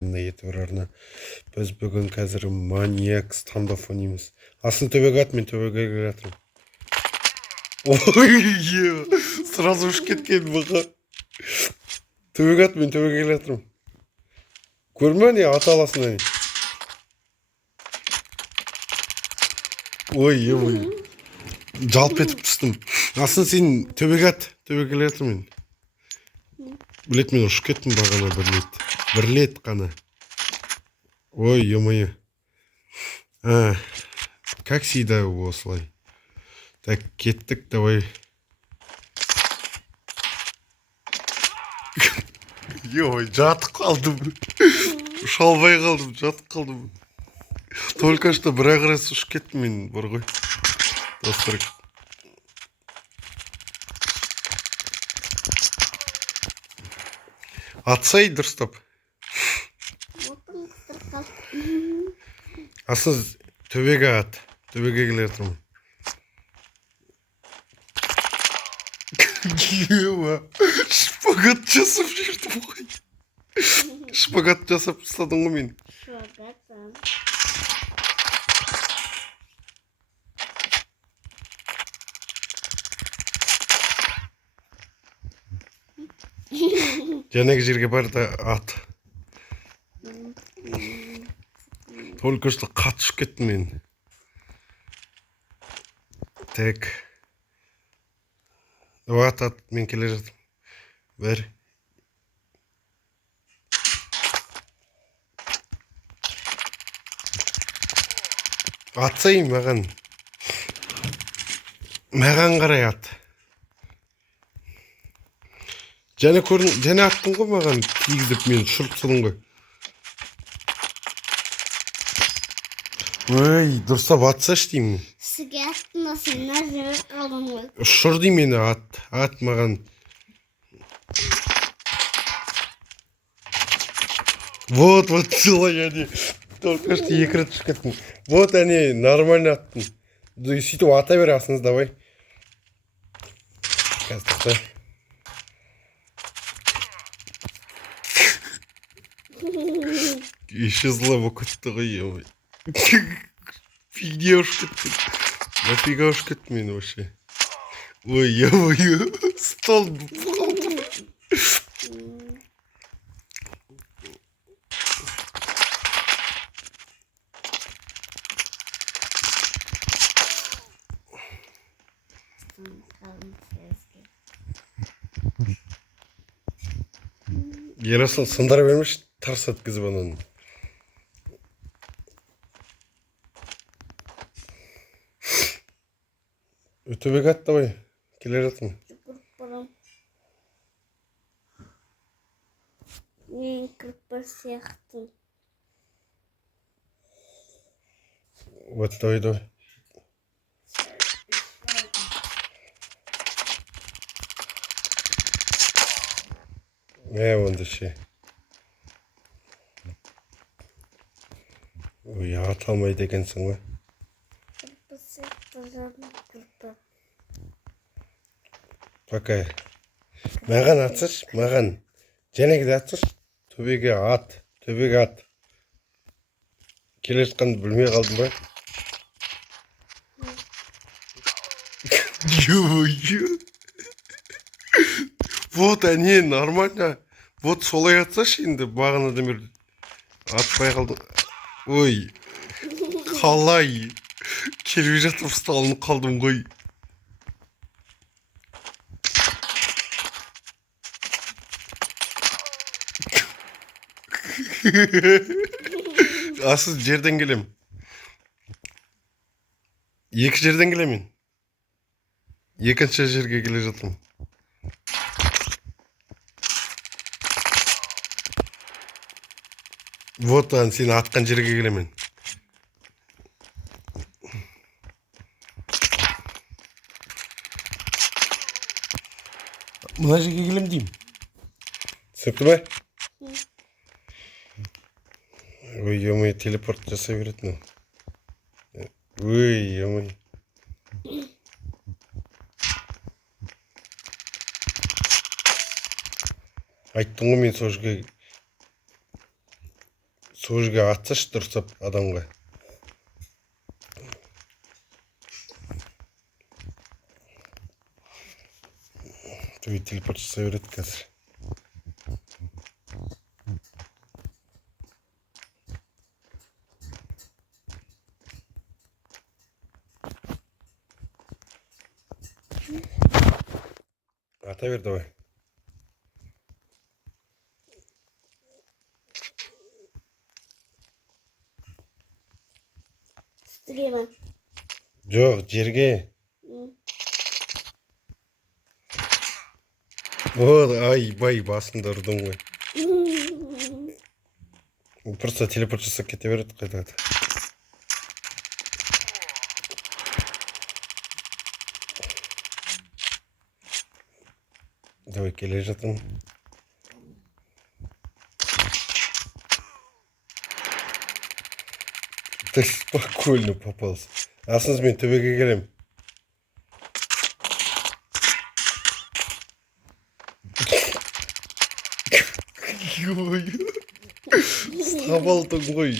етіп арна. Біз бүгін қазір маньяк стандоф ойнаймыз. Асын төбеге ат, мен төбеге келе жатырмын. Ой, сразу ұшып кеткен бұға. Төбеге ат, мен төбеге келе жатырмын. Көрме не ата аласың әне. Ой, ой. Жалп етіп түстім. Асын сен төбеге ат, төбеге келе жатырмын мен. Білет, мен ұшып кеттім бағана бір лет қана. Ой, ё-моё. Как всегда осылай. Так, кеттік, давай. Ой, жатып қалдым. Шалбай қалдым, жатып қалдым. Только что бір-ақ рет ұшып кеттім мен, бар ғой. Достар. Атсай дұрыстап. Асыз төбеге ат. Төбеге келе жатырмын. Ева, шпагат жасап жүрдім ғой. Шпагат жасап ұстадың ғой мен. Жәнегі жерге бар да ат. Только что қатты ұшып кеттім мен. Так. Ат, мен келе жатырмын. Бәрі. Атсайын маған. Маған қарай ат. Және аттың ғой маған тигізіп мен ұшырып сұлың ғой. Ой, дұрыстап атсаш деймін. Сізге аттың асына жүріп қалдым ғой. Ұшыр дейм мені ат. Ат маған. Вот, солай әне. Только что екі рет ұшып кеттім. Вот әне, нормально аттың. Сөйтіп ата бер асыңыз, давай. Қазір тоқта. Исчезла вокытты ғой, ой. Фигня ұшып кеттім. Нафига ұшып кеттім мен вообще. Ой, ё-моё, стол қалдым. Ерасыл сындыра бермеш, тарс еткізіп ананы. Төбеге ат, давай. Келе жатырмын. Жүгіріп барам. Мен кірпір сияқты. Вот, давай. Онда ше. Ой, ат алмайды екенсің ғой. Кірпір сияқты жарым кірпір. Пока. Маған атсыш, маған. Жәнегі де атсыш. Төбеге ат. Келе жатқанды білмей қалдым ба? Ё-ё. Вот, әне, нормально. Вот, солай атсаш енді, бағанадан бері атпай қалдым. Ой, қалай. Келмей жатып ұсталынып қалдым ғой. Асыз жерден келем. Екі жерден келемен. Екінші жерге келе жатырмын. Вот, сені атқан жерге келемен. Мына жерге келем деймін. Түсінікті бе? Ой, ё-моё, телепорт жасай беретін. Ой, ё-моё. Айттың ғой мен сол жерге сол жерге атсашы дұрыстап адамға. Төбе телепорт жасай береді қазір. Ата бер давай. Үстіге ме? Жоқ, жерге. Ай-бай, басында ұрдың ғой. Просто телепорт жасап кете береді қайта-қайта. Давай, келе жатырмын. Ты спокойно попался. Асыңыз мен төбеге келем. Стап алдың ғой.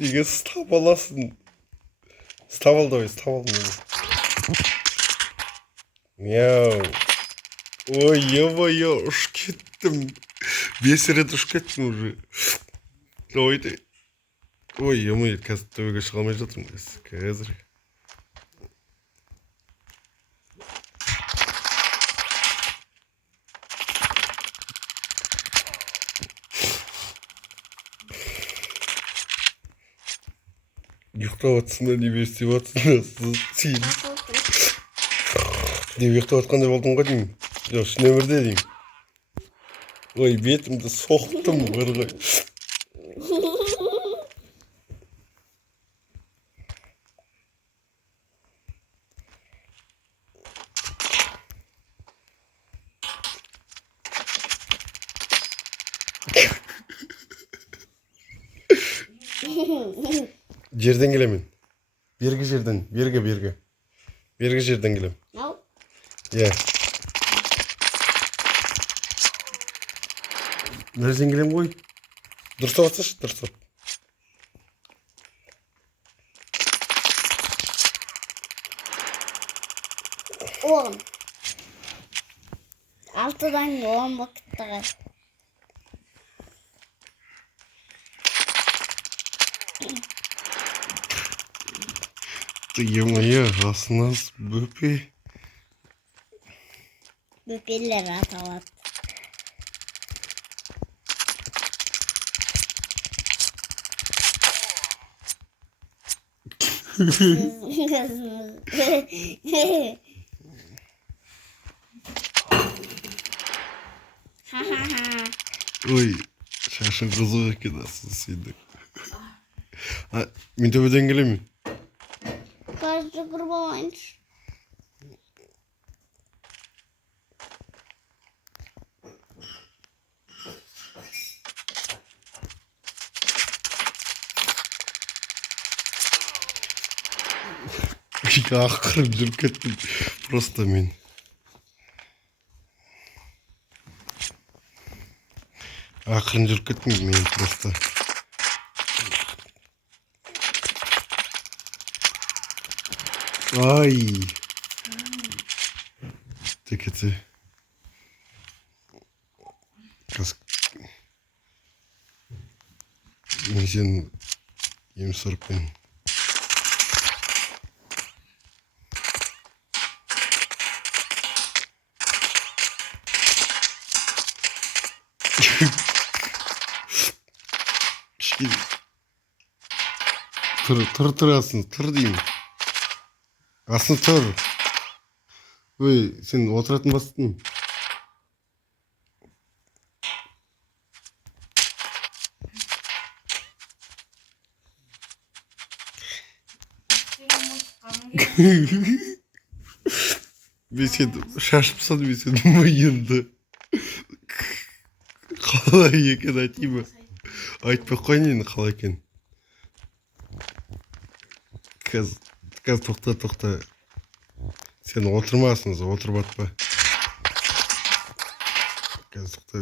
Неге стап аласың? Стап ал давай, стап ал мені. Мяу. Ой, ё-моё, ұшып кеттім. 5 рет ұшып кеттім уже. Давайте. Ой, ё-моё, қазір төбеге шыға алмай жатырмын қазір. Ұйықтап атсыңдар, не істеп атсыңдар? Сен деп ұйықтап атқандай болдың ғой деймін. Жоқ, шын өмірде деймін. Ой, бетімді соқтым бір ғой. Жерден келемін. Бергі жерден, бергі. Бергі жерден келем. Ау. Иә. Нәрсен келем ғой? Дұрыстап атсашы, дұрыстап. Он. Алтыдан 10 вақыттығы. Ты, ё-моё, асынас бөпе. Бөпелер аталады. Ой, шашың қызық екен асын сенің. Мен төбеден келемін. Каждый гурбаланч. Ақырын жүріп кеттім. Просто мен. Ақырын жүріп кеттім мен просто. Ай. Текеті. Мен сен ем сұрыппен. Тұр асын, тұр деймін. Асын тұр. Ой, сен отыратын бастың. Мен сен шашып сан, мен сен миынды. Қалай екен айтайын ба? Айтпай қойын енді қалай екен. Қазір тоқта. Сен отырмасың, отырып атпа. Қазір тоқта.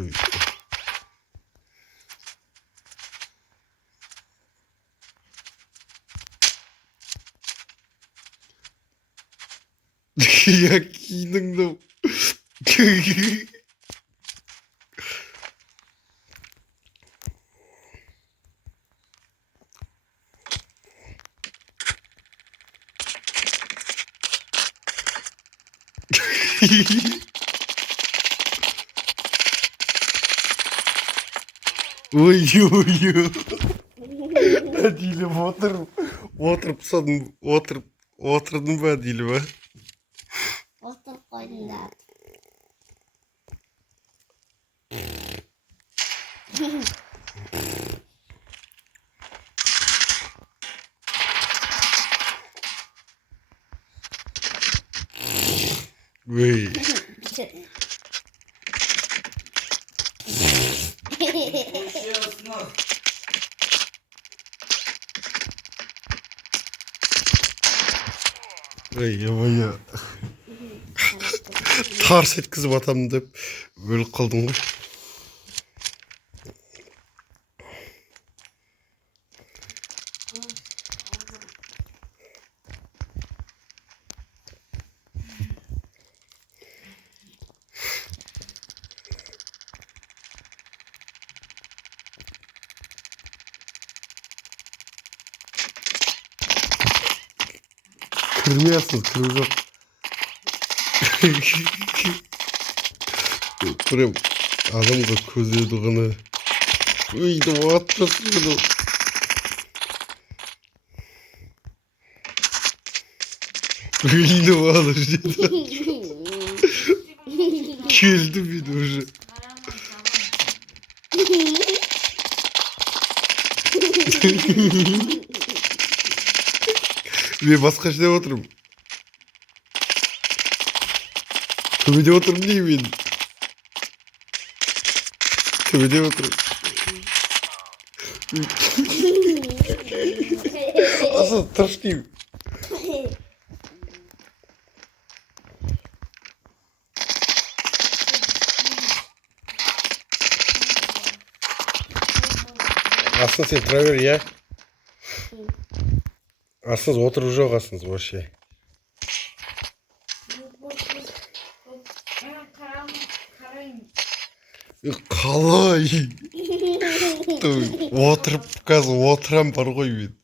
Ya kiyindin de. Ой, ой, Adil'im oturup sandım, oturdum ben Adil'ime. Otur koyunlar. Vay. Vay ya. Tars etkizip atam dep өлүп калдым го. Kırmayasın, kıracak. Прям адамға көзеуді ғана үйді атпасын ғана. Үйді алыр деді. Келді мен уже. Мен басқа жерде отырмын. Төбеде отырмын деймін мен. Төбеде отырмын. Асыл тұрыш деймін. Асыл сен тұра бер, я? Асыл отырып жоқ асыл вообще. Қалай? Отырып қазір отырам бар ғой мен.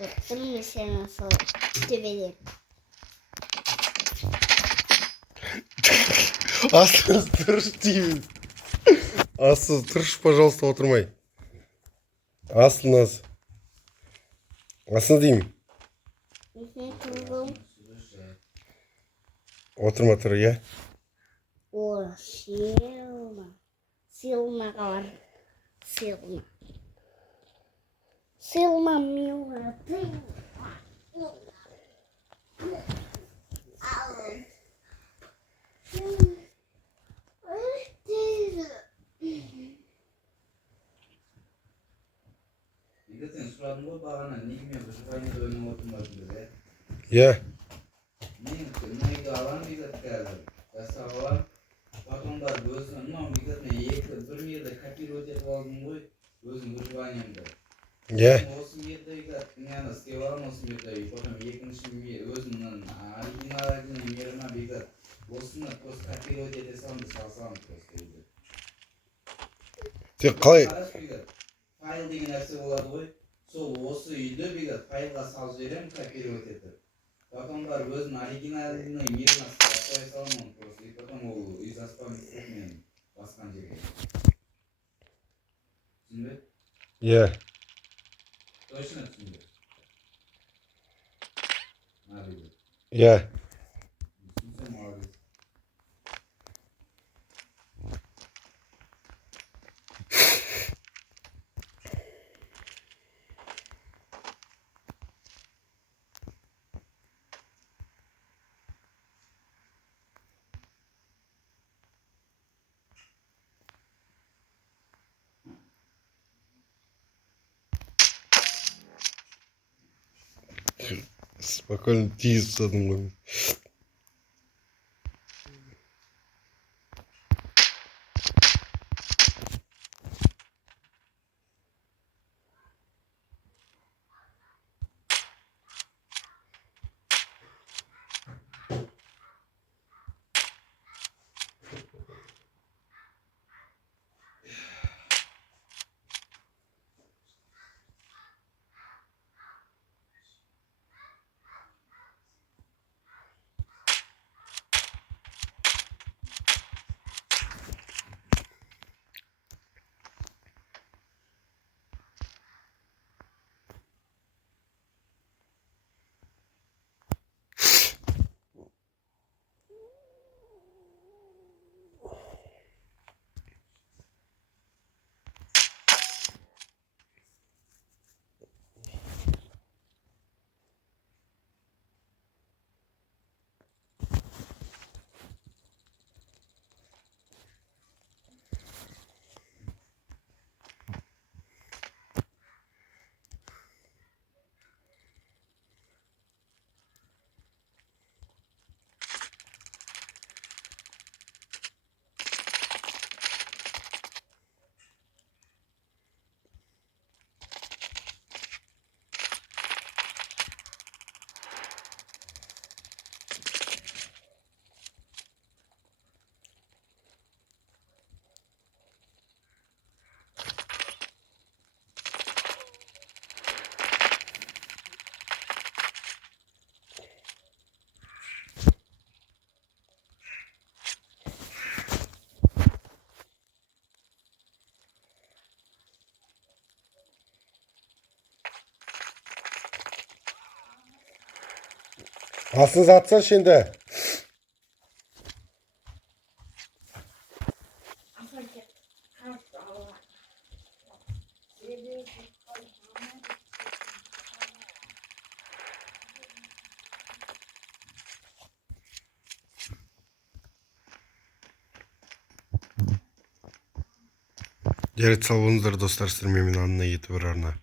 Bıktım mı sen nasıl tübelik? Асыл тұрыш деймін. Асыл тұрыш, пожалуйста, отырмай. Асыл наз. Асыл деймін. Тұрдым. Отырма тұр, я? О, силма. Силма қалар. Силма. Силма милая. Sen suradın mı bağına neyime выживание oyunu oturmadın be? Я. Neydi alan bizat geldi. Жасап потом бар өзің мынау bizatne екі бір мерді копировать етіп алдым ғой өзің выживаниемді. Я. Осы мерді bizat нені істеп аламын осы мерді потом екінші өзімнің оригинальный меріме bizat осыны просто копировать ете саламын салсам просто. Сен қалай? Файл деген нәрсе болады ғой. Сол осы үйді bizat файлға салып жіберемін копировать етіп. Потом бар өзінің оригинальный меріне қоя саламын просто. И потом ол үй заспам істеп мен басқан жерге. Түсінбе? Я. Точно түсінбе? Молодец. Я. Түсінсең молодец. Спокойно тиіз ұстадым ғой. Aslı atsan şimdi. Жарайды, сау болыңыздар достар, сіздермен мен Анна ютубер арна.